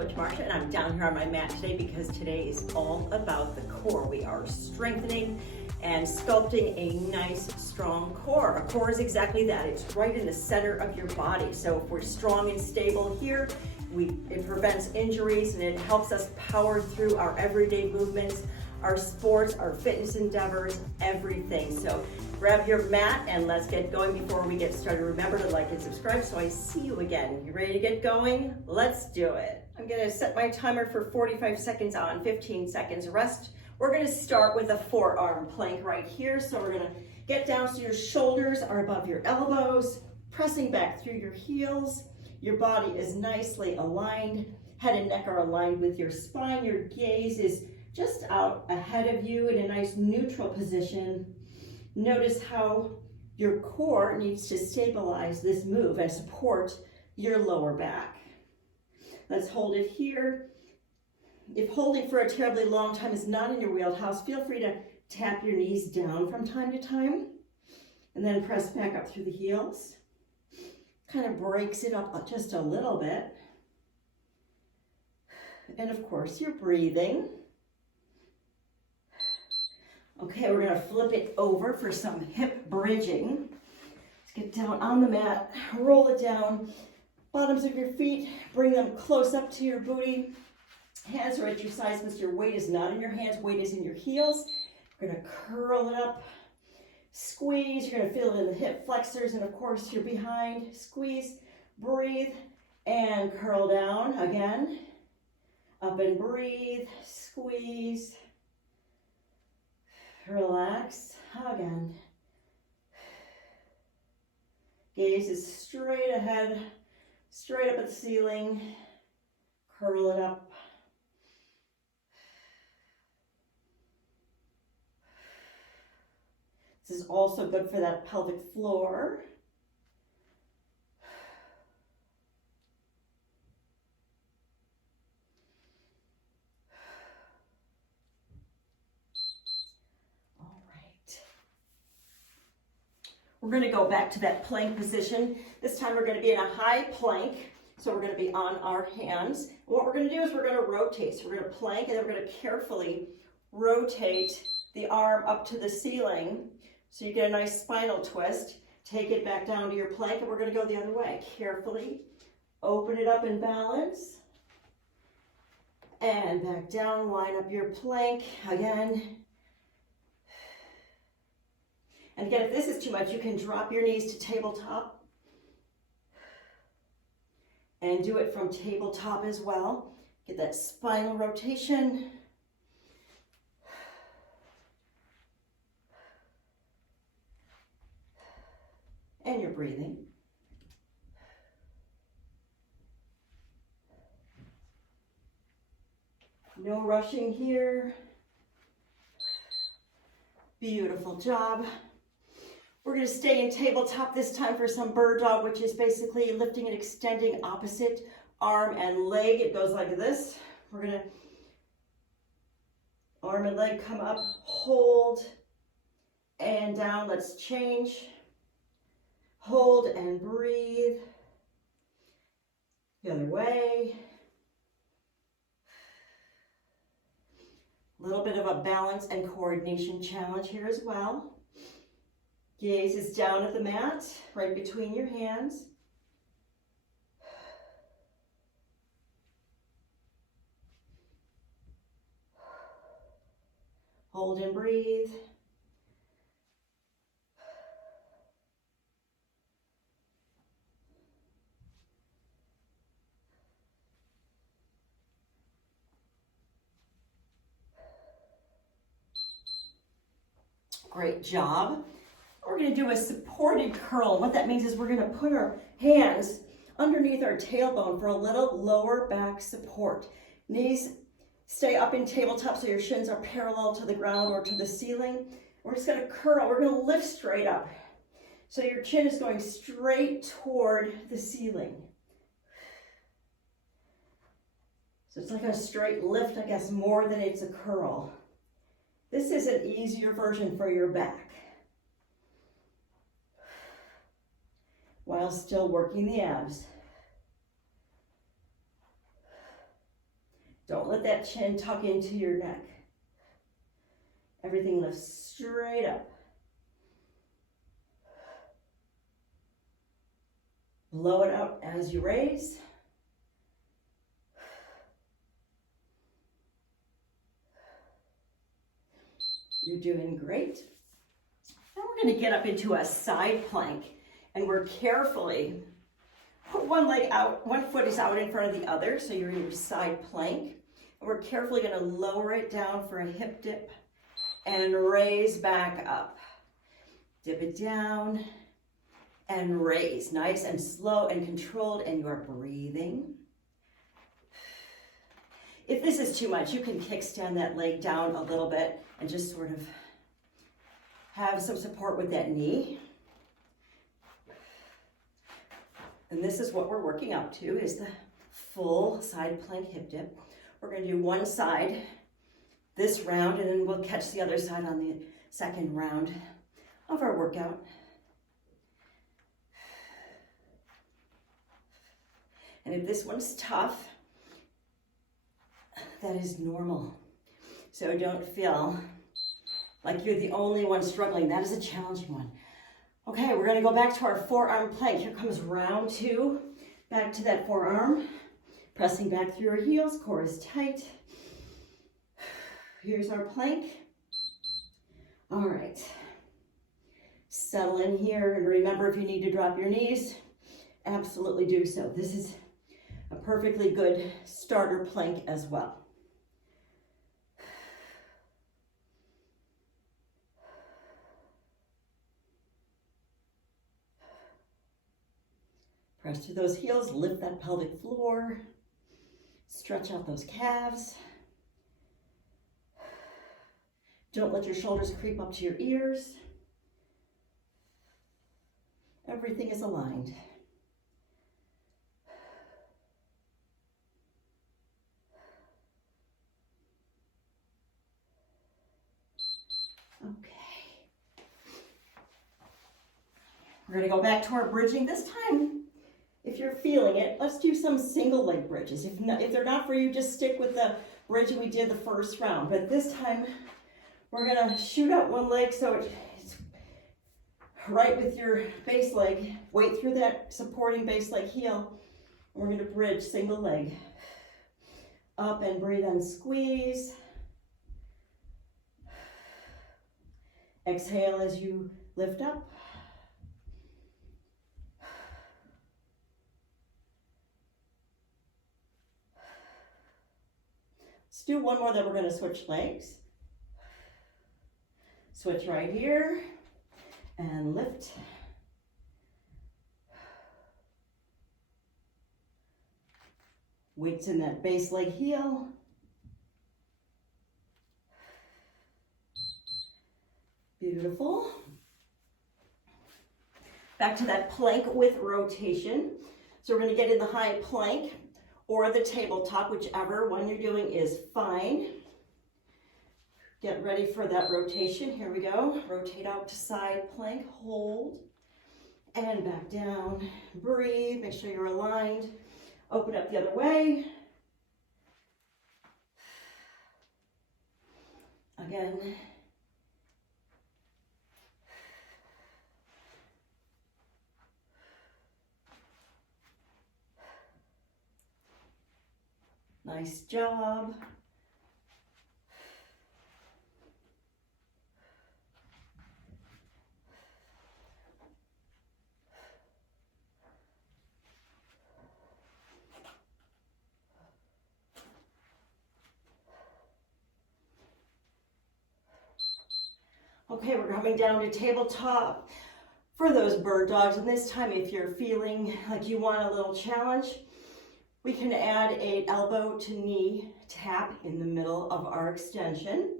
Coach Marcia, and I'm down here on my mat today because today is all about the core. We are strengthening and sculpting a nice, strong core. A core is exactly that. It's right in the center of your body. So if we're strong and stable here, it prevents injuries and it helps us power through our everyday movements, our sports, our fitness endeavors, everything. So grab your mat and let's get going before we get started. Remember to like and subscribe so I see you again. You ready to get going? Let's do it. I'm gonna set my timer for 45 seconds on, 15 seconds rest. We're gonna start with a forearm plank right here. So we're gonna get down so your shoulders are above your elbows, pressing back through your heels. Your body is nicely aligned. Head and neck are aligned with your spine. Your gaze is just out ahead of you in a nice neutral position. Notice how your core needs to stabilize this move and support your lower back. Let's hold it here. If holding for a terribly long time is not in your wheelhouse, feel free to tap your knees down from time to time and then press back up through the heels. Kind of breaks it up just a little bit. And of course, you're breathing. Okay, we're gonna flip it over for some hip bridging. Let's get down on the mat, roll it down. Bottoms of your feet, bring them close up to your booty. Hands are at your sides because your weight is not in your hands, weight is in your heels. We're gonna curl it up, squeeze. You're gonna feel it in the hip flexors and of course your behind. Squeeze, breathe, and curl down again. Up and breathe, squeeze. Relax, again. Gaze is straight ahead, straight up at the ceiling. Curl it up. This is also good for that pelvic floor. We're going to go back to that plank position. This time we're going to be in a high plank. So we're going to be on our hands. And what we're going to do is we're going to rotate. So we're going to plank and then we're going to carefully rotate the arm up to the ceiling. So you get a nice spinal twist. Take it back down to your plank and we're going to go the other way. Carefully open it up and balance. And back down, line up your plank again. And again, if this is too much, you can drop your knees to tabletop and do it from tabletop as well. Get that spinal rotation. And you're breathing. No rushing here. Beautiful job. We're going to stay in tabletop this time for some bird dog, which is basically lifting and extending opposite arm and leg. It goes like this. We're going to arm and leg come up, hold, and down. Let's change. Hold and breathe. The other way. A little bit of a balance and coordination challenge here as well. Gaze is down at the mat, right between your hands. Hold and breathe. Great job. We're going to do a supported curl. What that means is we're going to put our hands underneath our tailbone for a little lower back support. Knees stay up in tabletop so your shins are parallel to the ground or to the ceiling. We're just going to curl. We're going to lift straight up. So your chin is going straight toward the ceiling. So it's like a straight lift, I guess, more than it's a curl. This is an easier version for your back, while still working the abs. Don't let that chin tuck into your neck. Everything lifts straight up. Blow it out as you raise. You're doing great. Now we're going to get up into a side plank, and we're carefully put one leg out, one foot is out in front of the other, so you're in your side plank. And we're carefully going to lower it down for a hip dip and raise back up. Dip it down and raise. Nice and slow and controlled, and you are breathing. If this is too much, you can kickstand that leg down a little bit and just sort of have some support with that knee. And this is what we're working up to, is the full side plank hip dip. We're going to do one side this round, and then we'll catch the other side on the second round of our workout. And if this one's tough, that is normal. So don't feel like you're the only one struggling. That is a challenging one. Okay, we're gonna go back to our forearm plank. Here comes round 2. Back to that forearm. Pressing back through your heels, core is tight. Here's our plank. All right. Settle in here, and remember, if you need to drop your knees, absolutely do so. This is a perfectly good starter plank as well. Press through those heels, lift that pelvic floor, stretch out those calves. Don't let your shoulders creep up to your ears. Everything is aligned. Okay. We're going to go back to our bridging. This time, if you're feeling it, let's do some single leg bridges. If they're not for you, just stick with the bridge we did the first round. But this time, we're going to shoot out one leg so it's right with your base leg. Weight through that supporting base leg heel. We're going to bridge single leg. Up and breathe and squeeze. Exhale as you lift up. Let's do one more, then we're going to switch legs. Switch right here and lift. Weights in that base leg heel. Beautiful. Back to that plank with rotation. So we're going to get in the high plank or the tabletop, whichever one you're doing is fine. Get ready for that rotation. Here we go. Rotate out to side plank, hold, and back down. Breathe, make sure you're aligned. Open up the other way. Again. Nice job. Okay, we're coming down to tabletop for those bird dogs. And this time, if you're feeling like you want a little challenge, we can add an elbow to knee tap in the middle of our extension.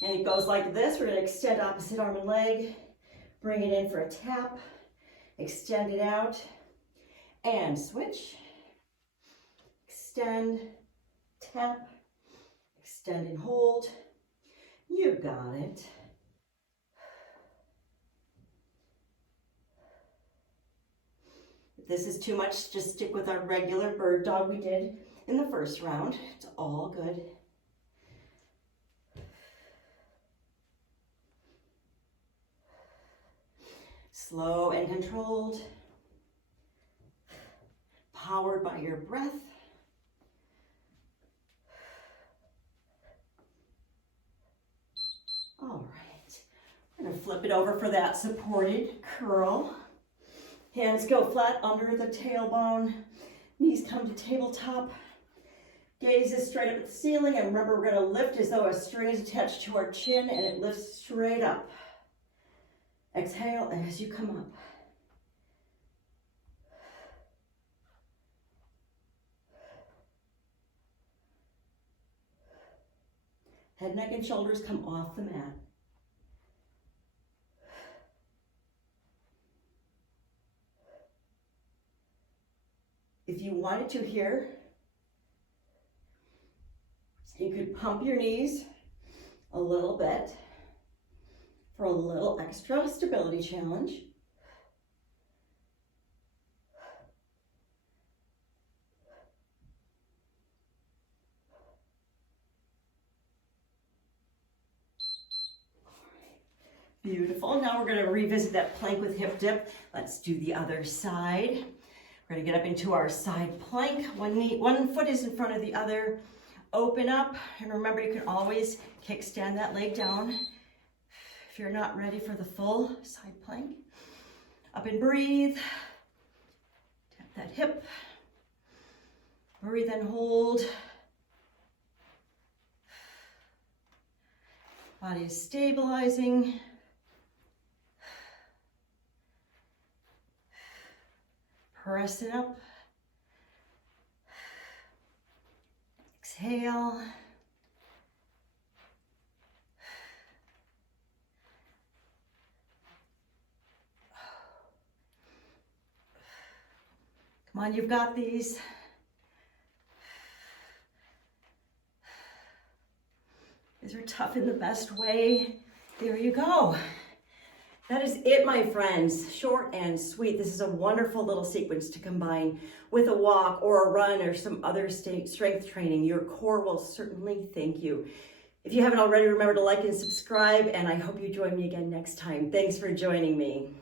And it goes like this. We're going to extend opposite arm and leg, bring it in for a tap, extend it out, and switch. Extend, tap, extend and hold. You got it. If this is too much, just stick with our regular bird dog we did in the first round. It's all good. Slow and controlled, powered by your breath. All right, I'm gonna flip it over for that supported curl. Hands go flat under the tailbone, knees come to tabletop. Gaze is straight up at the ceiling, and remember we're gonna lift as though a string is attached to our chin and it lifts straight up. Exhale as you come up. Head, neck, and shoulders come off the mat. If you wanted to here, you could pump your knees a little bit for a little extra stability challenge. Beautiful. Now we're going to revisit that plank with hip dip. Let's do the other side. We're going to get up into our side plank. One foot is in front of the other. Open up, and remember you can always kickstand that leg down if you're not ready for the full side plank. Up and breathe. Tap that hip. Breathe and hold. Body is stabilizing. Press it up. Exhale. Come on, you've got these. These are tough in the best way. There you go. That is it, my friends. Short and sweet. This is a wonderful little sequence to combine with a walk or a run or some other strength training. Your core will certainly thank you. If you haven't already, remember to like and subscribe, and I hope you join me again next time. Thanks for joining me.